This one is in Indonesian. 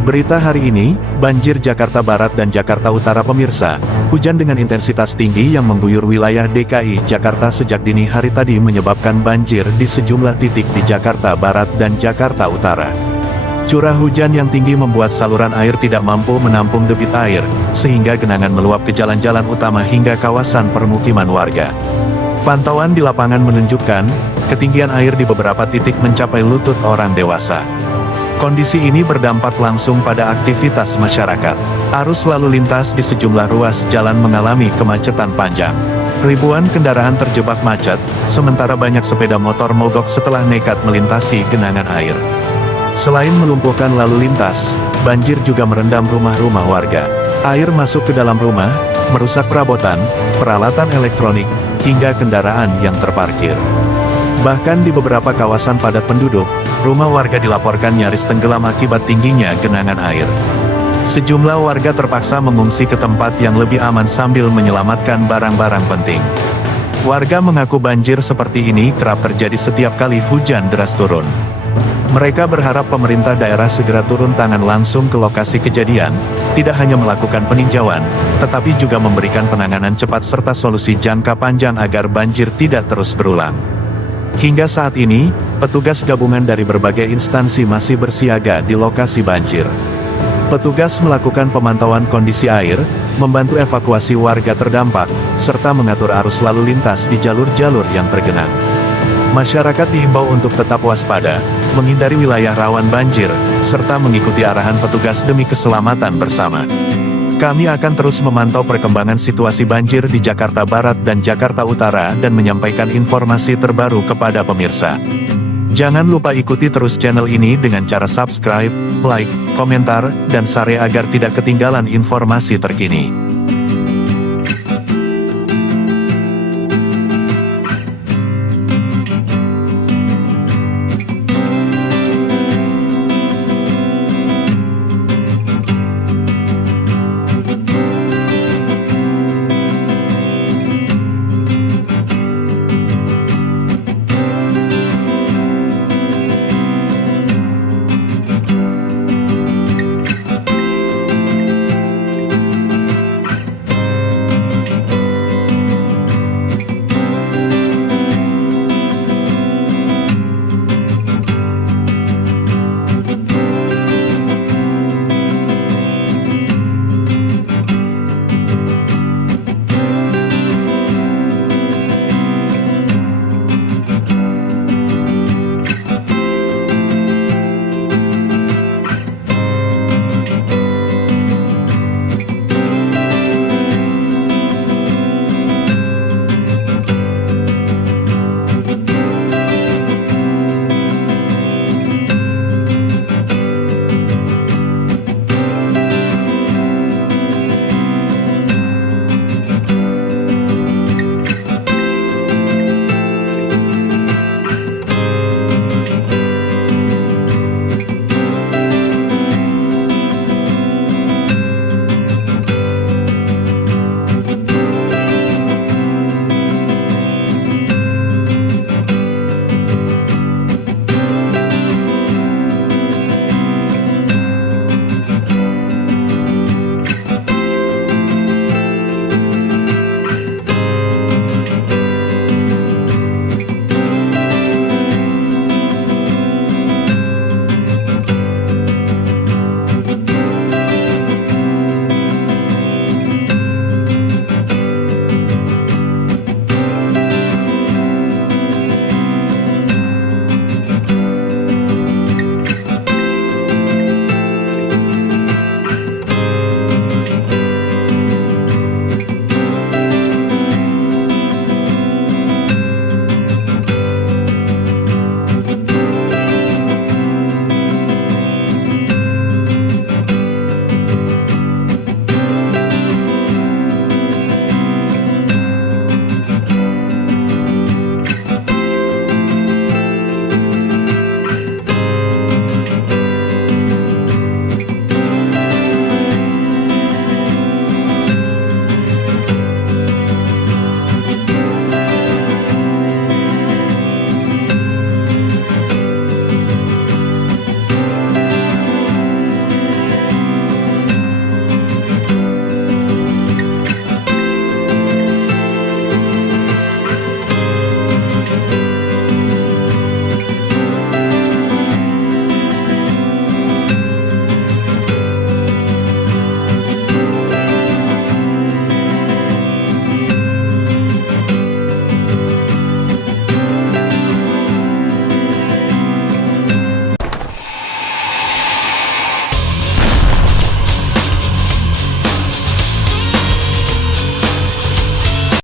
Berita hari ini, banjir Jakarta Barat dan Jakarta Utara pemirsa. Hujan dengan intensitas tinggi yang mengguyur wilayah DKI Jakarta sejak dini hari tadi menyebabkan banjir di sejumlah titik di Jakarta Barat dan Jakarta Utara. Curah hujan yang tinggi membuat saluran air tidak mampu menampung debit air, sehingga genangan meluap ke jalan-jalan utama hingga kawasan permukiman warga. Pantauan di lapangan menunjukkan, ketinggian air di beberapa titik mencapai lutut orang dewasa. Kondisi ini berdampak langsung pada aktivitas masyarakat. Arus lalu lintas di sejumlah ruas jalan mengalami kemacetan panjang. Ribuan kendaraan terjebak macet, sementara banyak sepeda motor mogok setelah nekat melintasi genangan air. Selain melumpuhkan lalu lintas, banjir juga merendam rumah-rumah warga. Air masuk ke dalam rumah, merusak perabotan, peralatan elektronik, hingga kendaraan yang terparkir. Bahkan di beberapa kawasan padat penduduk, rumah warga dilaporkan nyaris tenggelam akibat tingginya genangan air. Sejumlah warga terpaksa mengungsi ke tempat yang lebih aman sambil menyelamatkan barang-barang penting. Warga mengaku banjir seperti ini kerap terjadi setiap kali hujan deras turun. Mereka berharap pemerintah daerah segera turun tangan langsung ke lokasi kejadian, tidak hanya melakukan peninjauan, tetapi juga memberikan penanganan cepat serta solusi jangka panjang agar banjir tidak terus berulang. Hingga saat ini, petugas gabungan dari berbagai instansi masih bersiaga di lokasi banjir. Petugas melakukan pemantauan kondisi air, membantu evakuasi warga terdampak, serta mengatur arus lalu lintas di jalur-jalur yang tergenang. Masyarakat diimbau untuk tetap waspada, menghindari wilayah rawan banjir, serta mengikuti arahan petugas demi keselamatan bersama. Kami akan terus memantau perkembangan situasi banjir di Jakarta Barat dan Jakarta Utara dan menyampaikan informasi terbaru kepada pemirsa. Jangan lupa ikuti terus channel ini dengan cara subscribe, like, komentar, dan share agar tidak ketinggalan informasi terkini.